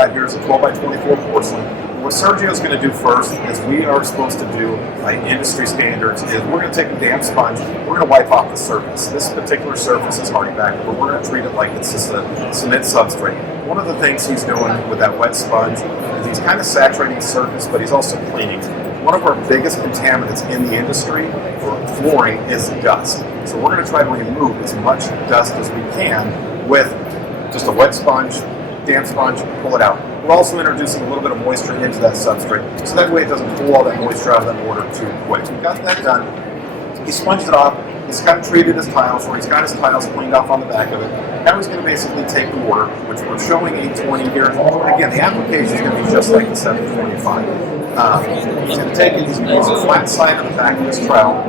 got here is a 12 by 24 porcelain. What Sergio's going to do first, as we are supposed to do by industry standards, is we're going to take a damp sponge, we're going to wipe off the surface. This particular surface is hardy back, but we're going to treat it like it's just a cement substrate. One of the things he's doing with that wet sponge is he's kind of saturating the surface, but he's also cleaning. One of our biggest contaminants in the industry for flooring is dust. So we're going to try to remove as much dust as we can with just a wet sponge, damp sponge, pull it out. We're also introducing a little bit of moisture into that substrate, so that way it doesn't pull all that moisture out of that mortar too quick. We got that done. He sponged it off. He's kind of treated his tiles, where he's got his tiles cleaned off on the back of it. Now he's going to basically take the mortar, which we're showing 820 here. Again, the application is going to be just like the 725. He's going to take it, he's going to use the flat side of the back of his trowel.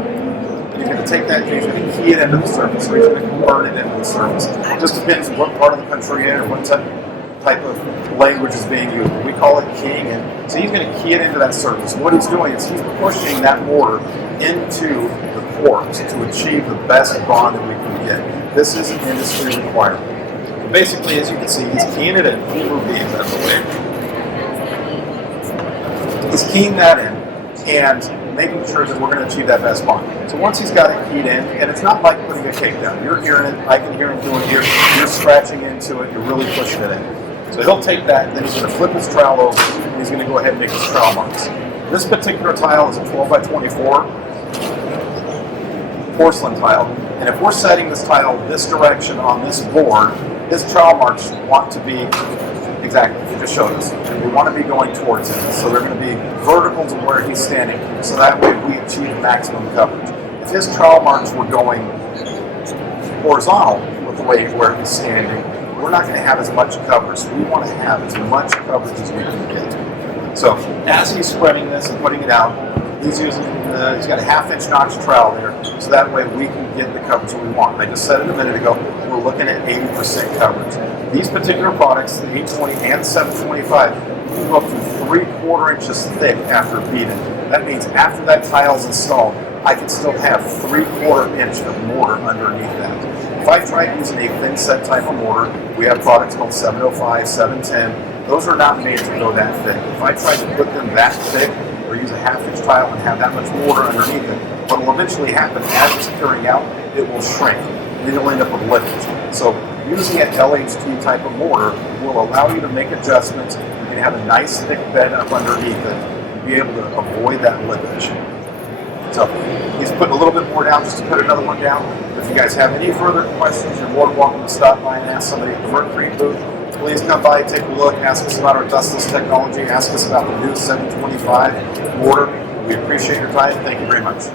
He's going to take that, he's going to key it into the surface, or he's going to burn it into the surface. It just depends what part of the country you're in, or what type of language is being used. We call it keying in. So he's going to key it into that surface. What he's doing is he's pushing that mortar into the pores to achieve the best bond that we can get. This is an industry requirement. Basically, as you can see, he's keying it in. That's the way. He's keying that in and making sure that we're going to achieve that best bond. So once he's got it keyed in, and it's not like putting a cake down. You're hearing it, I can hear him doing it here. You're scratching into it, you're really pushing it in. So he'll take that, and then he's going to flip his trowel over, and he's going to go ahead and make his trowel marks. This particular tile is a 12 by 24 porcelain tile, and if we're setting this tile this direction on this board, his trowel marks want to be exactly, he just showed us. And we want to be going towards him, so they're going to be vertical to where he's standing, so that way we achieve maximum coverage. If his trowel marks were going horizontal with the way where he's standing, we're not going to have as much coverage. So we want to have as much coverage as we can get. So as he's spreading this and putting it out, he's using, he's got a 1/2 inch notch trowel there, so that way we can get the coverage that we want. I just said it a minute ago, we're looking at 80% coverage. These particular products, the 820 and 725, move up to 3/4 inches thick after beating. That means after that tile's installed, I can still have 3/4 inch of mortar underneath that. If I tried using a thin set type of mortar, we have products called 705, 710. Those are not made to go that thick. If I tried to put them that thick, or use a 1/2 inch tile and have that much mortar underneath it, what will eventually happen as it's curing out, it will shrink. Then you'll end up with lippage. So using an LHT type of mortar will allow you to make adjustments. You can have a nice thick bed up underneath it and be able to avoid that lippage. So he's putting a little bit more down just to put another one down. If you guys have any further questions, you're more than welcome to stop by and ask somebody at the Merkrete booth. Please come by, take a look, ask us about our dustless technology, ask us about the new 725 mortar. We appreciate your time. Thank you very much.